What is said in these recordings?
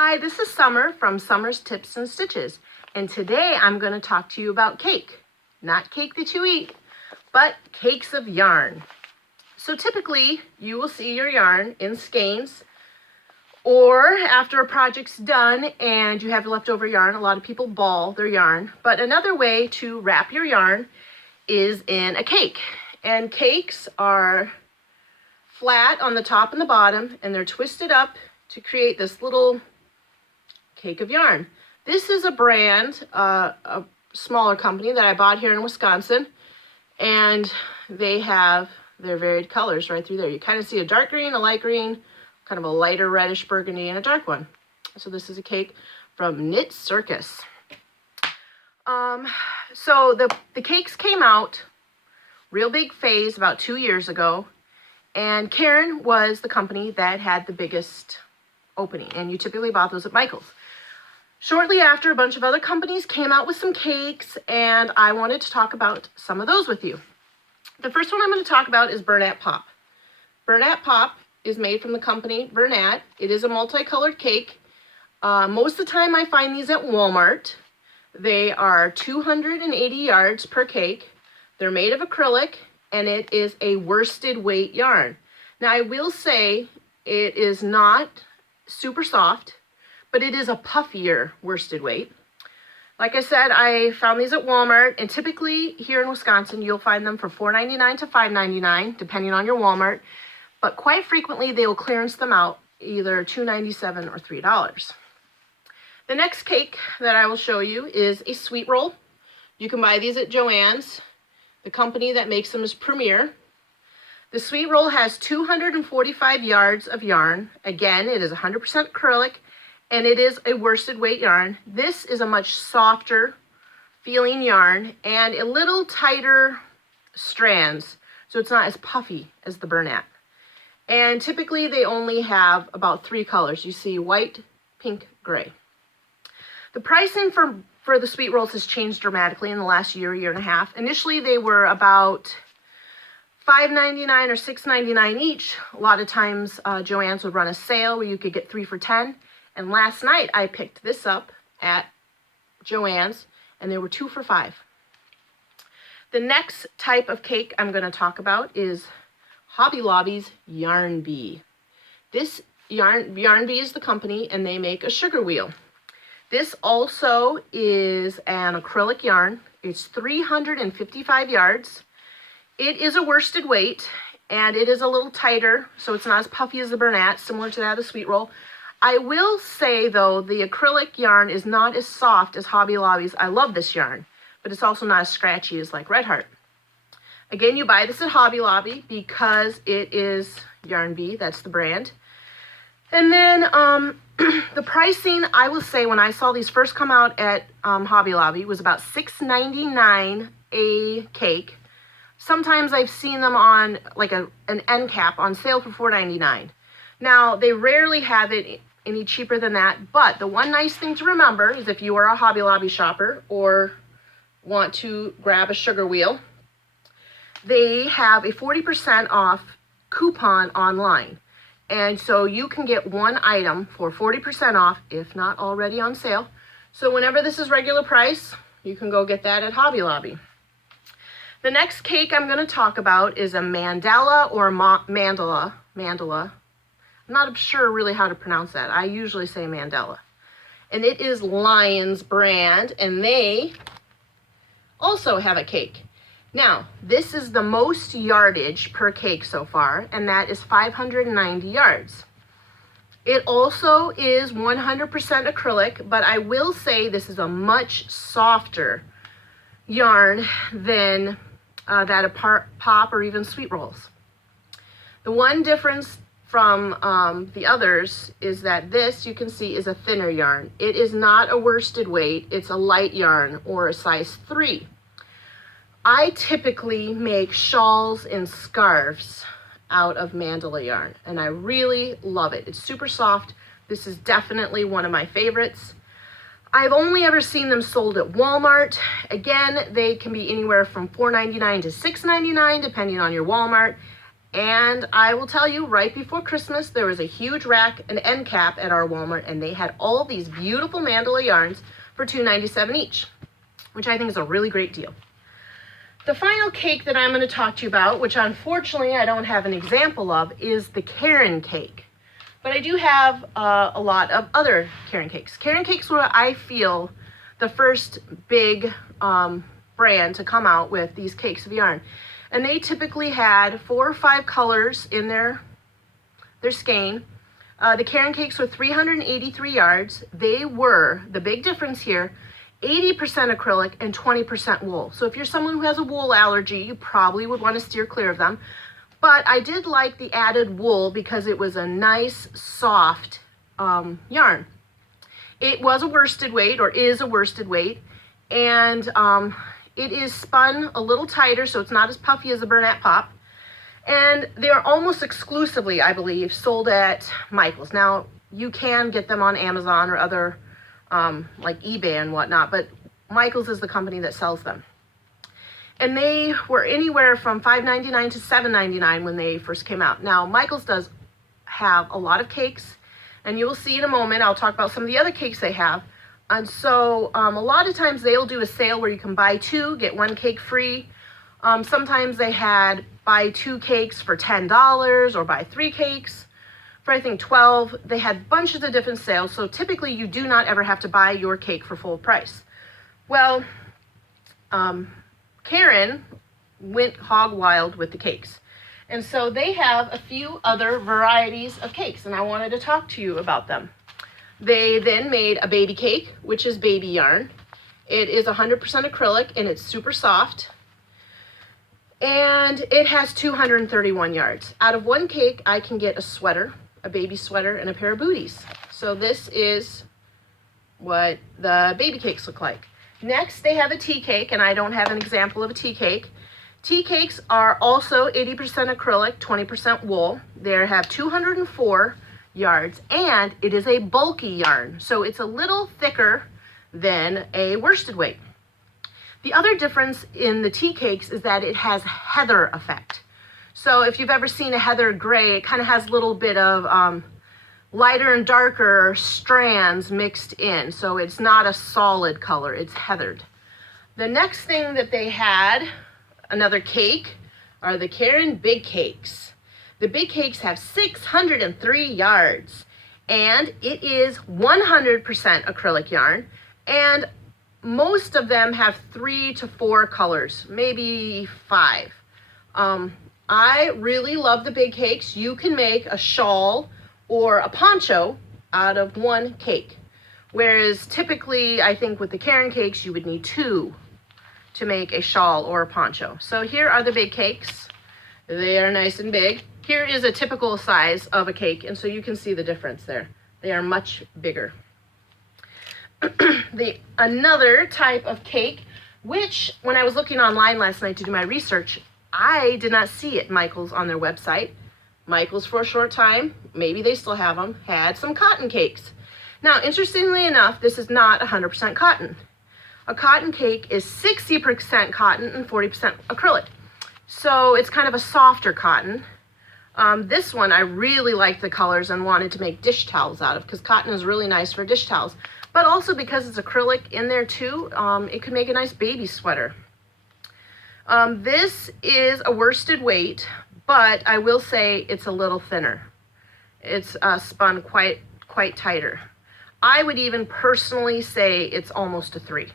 Hi, this is Summer from Summer's Tips and Stitches, and today I'm going to talk to you about cake. Not cake that you eat, but cakes of yarn. So typically, you will see your yarn in skeins, or after a project's done and you have leftover yarn, a lot of people ball their yarn. But another way to wrap your yarn is in a cake. And cakes are flat on the top and the bottom, and they're twisted up to create this little cake of yarn. This is a brand, a smaller company that I bought here in Wisconsin, and they have their varied colors right through there. You kind of see a dark green, a light green, kind of a lighter reddish burgundy, and a dark one. So this is a cake from Knit Circus. So the cakes came out real big phase about 2 years ago, and Karin was the company that had the biggest opening, and you typically bought those at Michael's. Shortly after, a bunch of other companies came out with some cakes, and I wanted to talk about some of those with you. The first one I'm going to talk about is Bernat Pop. Bernat Pop is made from the company Bernat. It is a multicolored cake. Most of the time I find these at Walmart. They are 280 yards per cake. They're made of acrylic, and it is a worsted weight yarn. Now I will say it is not super soft, but it is a puffier worsted weight. Like I said, I found these at Walmart, and typically here in Wisconsin, you'll find them for $4.99 to $5.99, depending on your Walmart. But quite frequently, they will clearance them out either $2.97 or $3. The next cake that I will show you is a sweet roll. You can buy these at Joann's. The company that makes them is Premier. The sweet roll has 245 yards of yarn. Again, it is 100% acrylic, and it is a worsted weight yarn. This is a much softer feeling yarn and a little tighter strands, so it's not as puffy as the Bernat. And typically they only have about 3 colors. You see white, pink, gray. The pricing for the sweet rolls has changed dramatically in the last year and a half. Initially they were about $5.99 or $6.99 each. A lot of times Joann's would run a sale where you could get 3 for $10. And last night I picked this up at Joann's, and there were 2 for $5. The next type of cake I'm going to talk about is Hobby Lobby's Yarn Bee. This Yarn Bee is the company, and they make a sugar wheel. This also is an acrylic yarn. It's 355 yards. It is a worsted weight, and it is a little tighter, so it's not as puffy as the Bernat, similar to that of the sweet roll. I will say, though, the acrylic yarn is not as soft as Hobby Lobby's. I love this yarn, but it's also not as scratchy as like Red Heart. Again, you buy this at Hobby Lobby because it is Yarn Bee. That's the brand. And then the pricing, I will say, when I saw these first come out at Hobby Lobby, was about $6.99 a cake. Sometimes I've seen them on like an end cap on sale for $4.99. Now, they rarely have it any cheaper than that, but the one nice thing to remember is if you are a Hobby Lobby shopper or want to grab a sugar wheel, they have a 40% off coupon online. And so you can get one item for 40% off, if not already on sale. So whenever this is regular price, you can go get that at Hobby Lobby. The next cake I'm going to talk about is a mandala or mandala. I'm not sure really how to pronounce that. I usually say mandala. And it is Lion's brand, and they also have a cake. Now, this is the most yardage per cake so far, and that is 590 yards. It also is 100% acrylic, but I will say this is a much softer yarn than that of Pop or even sweet rolls. The one difference from the others is that this, you can see, is a thinner yarn. It is not a worsted weight. It's a light yarn or a size 3. I typically make shawls and scarves out of mandala yarn, and I really love it. It's super soft. This is definitely one of my favorites. I've only ever seen them sold at Walmart. Again, they can be anywhere from $4.99 to $6.99 depending on your Walmart. And I will tell you, right before Christmas, there was a huge rack, an end cap at our Walmart, and they had all these beautiful mandala yarns for $2.97 each, which I think is a really great deal. The final cake that I'm going to talk to you about, which unfortunately I don't have an example of, is the Karin cake. But I do have a lot of other Karin Cakes. Karin Cakes were, I feel, the first big brand to come out with these cakes of yarn. And they typically had 4 or 5 colors in their skein. The Karin Cakes were 383 yards. They were, the big difference here, 80% acrylic and 20% wool. So if you're someone who has a wool allergy, you probably would want to steer clear of them. But I did like the added wool because it was a nice, soft yarn. It was a worsted weight, or is a worsted weight, and it is spun a little tighter, so it's not as puffy as a Bernat Pop. And they're almost exclusively, I believe, sold at Michael's. Now, you can get them on Amazon or other, like eBay and whatnot, but Michael's is the company that sells them. And they were anywhere from $5.99 to $7.99 when they first came out. Now, Michael's does have a lot of cakes, and you will see in a moment, I'll talk about some of the other cakes they have. And so a lot of times they'll do a sale where you can buy 2, get 1 cake free. Sometimes they had buy 2 cakes for $10 or buy 3 cakes for I think $12. They had bunches of different sales, so typically you do not ever have to buy your cake for full price. Well, Karin went hog wild with the cakes. And so they have a few other varieties of cakes, and I wanted to talk to you about them. They then made a baby cake, which is baby yarn. It is 100% acrylic, and it's super soft. And it has 231 yards. Out of 1 cake, I can get a sweater, a baby sweater, and a pair of booties. So this is what the baby cakes look like. Next, they have a tea cake, and I don't have an example of a tea cake. Tea cakes are also 80% acrylic, 20% wool. They have 204 yards, and it is a bulky yarn, so it's a little thicker than a worsted weight. The other difference in the tea cakes is that it has heather effect. So if you've ever seen a heather gray, it kind of has a little bit of lighter and darker strands mixed in, so it's not a solid color, it's heathered. The next thing that they had, another cake, are the Karin Big Cakes. The big cakes have 603 yards, and it is 100% acrylic yarn, and most of them have 3 to 4 colors, maybe 5. I really love the big cakes. You can make a shawl or a poncho out of 1 cake, whereas typically I think with the Karin Cakes you would need 2 to make a shawl or a poncho. So here are the big cakes. They are nice and big. Here is a typical size of a cake, and so you can see the difference there. They are much bigger. Another type of cake, which when I was looking online last night to do my research, I did not see it Michael's on their website. Michael's for a short time, maybe they still have them, had some cotton cakes. Now, interestingly enough, this is not 100% cotton. A cotton cake is 60% cotton and 40% acrylic. So it's kind of a softer cotton. This one, I really liked the colors and wanted to make dish towels out of, because cotton is really nice for dish towels. But also because it's acrylic in there too, it could make a nice baby sweater. This is a worsted weight, but I will say it's a little thinner. It's spun quite tighter. I would even personally say it's almost a 3.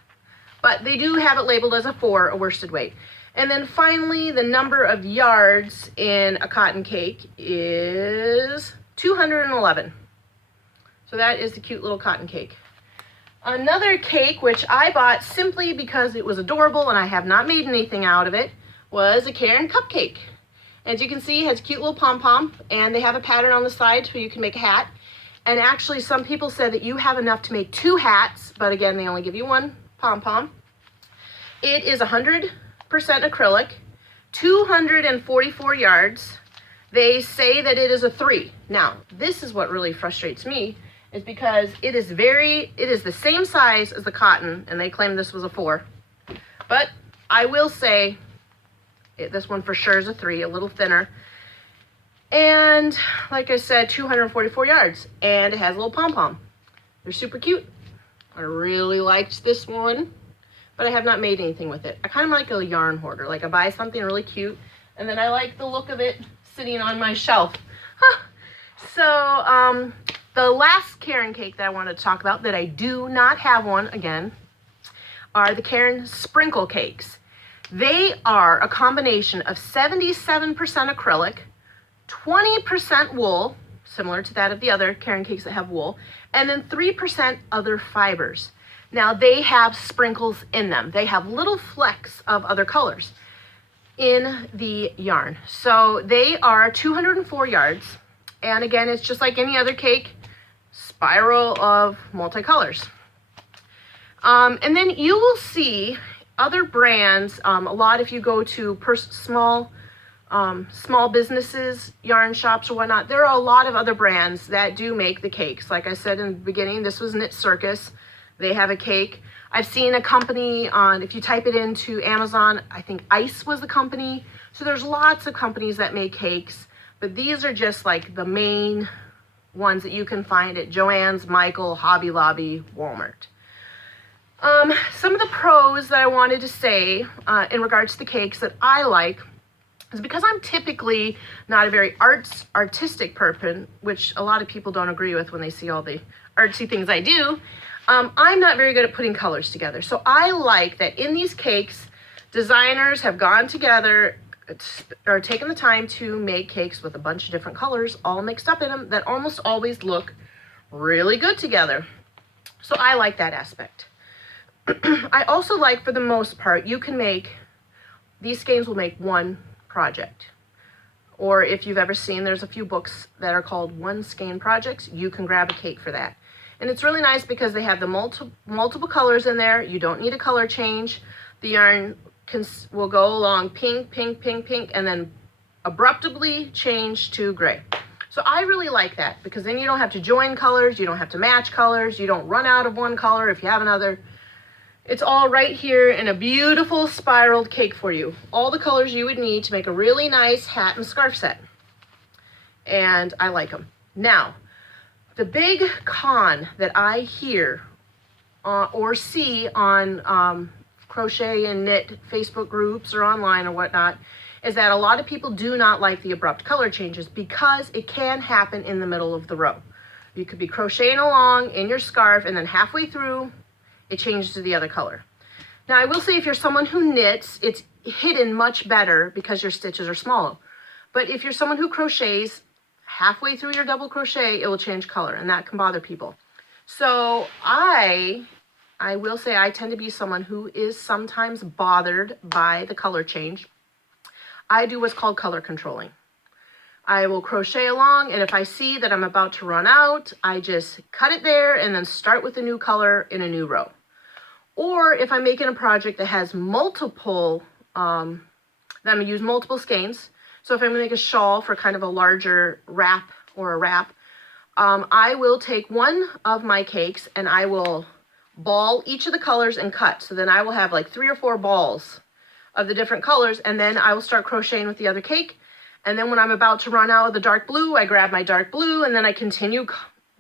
But they do have it labeled as a 4, a worsted weight. And then finally, the number of yards in a cotton cake is 211. So that is the cute little cotton cake. Another cake, which I bought simply because it was adorable and I have not made anything out of it, was a Karin cupcake. As you can see, it has a cute little pom-pom, and they have a pattern on the side so you can make a hat. And actually, some people said that you have enough to make 2 hats, but again, they only give you 1 pom-pom. It is 100% acrylic, 244 yards. They say that it is a 3. Now, this is what really frustrates me, is because it is the same size as the cotton, and they claim this was a 4. But I will say, this one for sure is a 3, a little thinner. And like I said, 244 yards. And it has a little pom-pom. They're super cute. I really liked this one, but I have not made anything with it. I kind of like a yarn hoarder. Like I buy something really cute, and then I like the look of it sitting on my shelf. Huh. So the last Karin cake that I wanted to talk about that I do not have one again are the Karin sprinkle cakes. They are a combination of 77% acrylic, 20% wool, similar to that of the other Karin cakes that have wool, and then 3% other fibers. Now they have sprinkles in them. They have little flecks of other colors in the yarn. So they are 204 yards. And again, it's just like any other cake, spiral of multicolors. And then you will see other brands, a lot if you go to small businesses, yarn shops or whatnot, there are a lot of other brands that do make the cakes. Like I said in the beginning, this was Knit Circus. They have a cake. I've seen a company if you type it into Amazon, I think Ice was the company. So there's lots of companies that make cakes, but these are just like the main ones that you can find at Joann's, Michael, Hobby Lobby, Walmart. Some of the pros that I wanted to say in regards to the cakes that I like is because I'm typically not a very artistic person, which a lot of people don't agree with when they see all the artsy things I do. I'm not very good at putting colors together. So I like that in these cakes, designers have gone together or taken the time to make cakes with a bunch of different colors all mixed up in them that almost always look really good together. So I like that aspect. I also like, for the most part, you can make, these skeins will make one project. Or if you've ever seen, there's a few books that are called one skein projects, you can grab a cake for that. And it's really nice because they have the multiple colors in there. You don't need a color change. The yarn will go along pink, pink, pink, pink, and then abruptly change to gray. So I really like that because then you don't have to join colors, you don't have to match colors, you don't run out of one color if you have another. It's all right here in a beautiful spiraled cake for you. All the colors you would need to make a really nice hat and scarf set. And I like them. Now, the big con that I hear or see on crochet and knit Facebook groups or online or whatnot is that a lot of people do not like the abrupt color changes because it can happen in the middle of the row. You could be crocheting along in your scarf and then halfway through it changes to the other color. Now I will say if you're someone who knits, it's hidden much better because your stitches are smaller. But if you're someone who crochets, halfway through your double crochet, it will change color, and that can bother people. So I will say I tend to be someone who is sometimes bothered by the color change. I do what's called color controlling. I will crochet along, and if I see that I'm about to run out, I just cut it there and then start with a new color in a new row. Or if I'm making a project that has multiple, then I'm gonna use multiple skeins. So if I'm gonna make a shawl for kind of a larger wrap or a wrap, I will take one of my cakes and I will ball each of the colors and cut. So then I will have like 3 or 4 balls of the different colors, and then I will start crocheting with the other cake. And then when I'm about to run out of the dark blue, I grab my dark blue and then I continue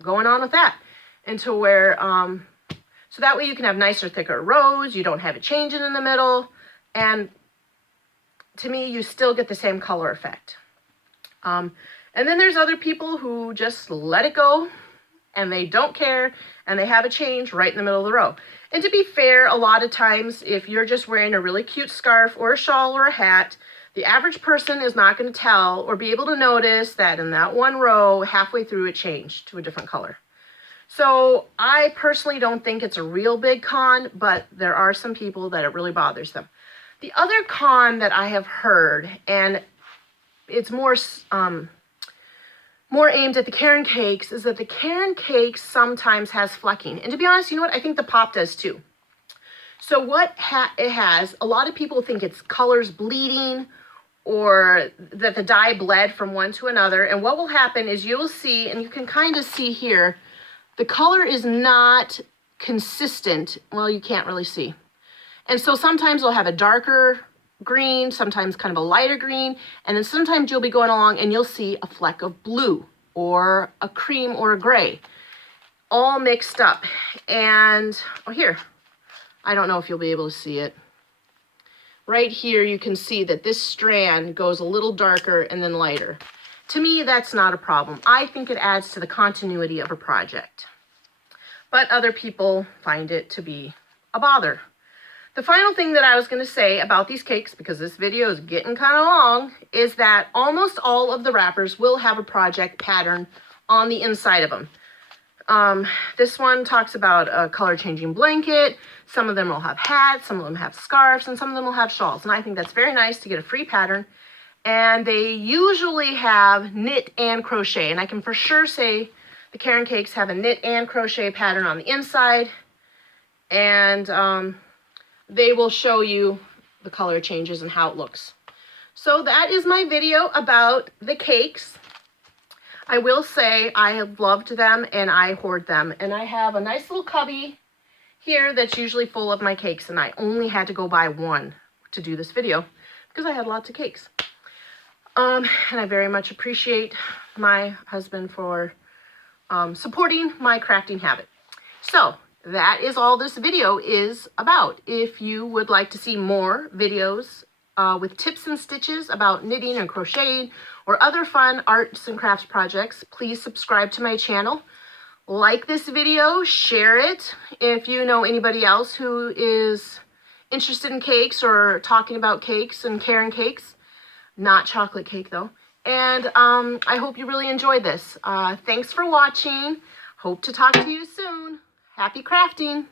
going on with that until where, so that way you can have nicer, thicker rows, you don't have it changing in the middle, and to me, you still get the same color effect. And then there's other people who just let it go and they don't care and they have a change right in the middle of the row. And to be fair, a lot of times if you're just wearing a really cute scarf or a shawl or a hat, the average person is not going to tell or be able to notice that in that one row, halfway through it changed to a different color. So I personally don't think it's a real big con, but there are some people that it really bothers them. The other con that I have heard, and it's more aimed at the Karin cakes, is that the Karin cakes sometimes has flecking. And to be honest, you know what? I think the pop does too. So what it has, a lot of people think it's colors bleeding or that the dye bled from one to another. And what will happen is you'll see, and you can kind of see here, the color is not consistent. Well, you can't really see. And so sometimes they'll have a darker green, sometimes kind of a lighter green, and then sometimes you'll be going along and you'll see a fleck of blue or a cream or a gray, all mixed up. And oh, here, I don't know if you'll be able to see it. Right here, you can see that this strand goes a little darker and then lighter. To me, that's not a problem. I think it adds to the continuity of a project. But other people find it to be a bother. The final thing that I was going to say about these cakes, because this video is getting kind of long, is that almost all of the wrappers will have a project pattern on the inside of them. This one talks about a color changing blanket. Some of them will have hats, some of them have scarves, and some of them will have shawls. And I think that's very nice to get a free pattern. And they usually have knit and crochet. And I can for sure say the Karin Cakes have a knit and crochet pattern on the inside. And they will show you the color changes and how it looks. So that is my video about the cakes. I will say I have loved them and I hoard them. And I have a nice little cubby here that's usually full of my cakes. And I only had to go buy one to do this video because I had lots of cakes. And I very much appreciate my husband for supporting my crafting habit. So that is all this video is about. If you would like to see more videos with tips and stitches about knitting and crocheting or other fun arts and crafts projects, please subscribe to my channel. Like this video, share it. If you know anybody else who is interested in cakes or talking about cakes and Karin Cakes, not chocolate cake though. And I hope you really enjoyed this. Thanks for watching. Hope to talk to you soon. Happy crafting.